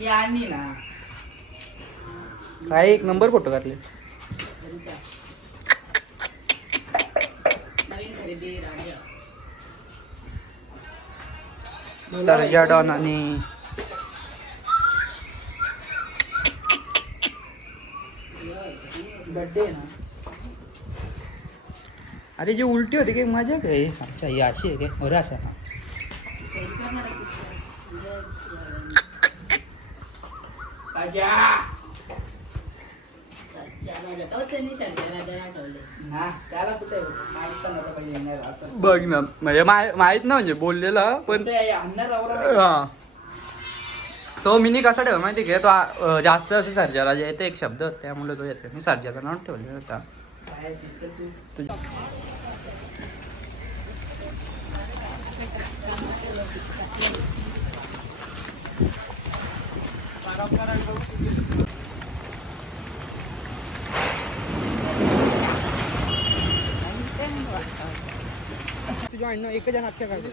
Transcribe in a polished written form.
यांनी ना काय एक नंबर फोटो काढले. सर्जा डॉन आणि बर्थडे ना. अरे जी उलटी होती की मजा काय. अच्छा ही अशी आहे काय. अरे असं राजा त्याला कुठे बघ ना म्हणजे माहित ना म्हणजे बोललेला पण हा तो मिनी कसा ठेव माहिती का तो जास्त असं सर्जाला जे येते एक शब्द त्यामुळे तो येते. मी सर्जाचं नाव ठेवले होता. तुझ्या अन्न एक जण अख्ख्या काढली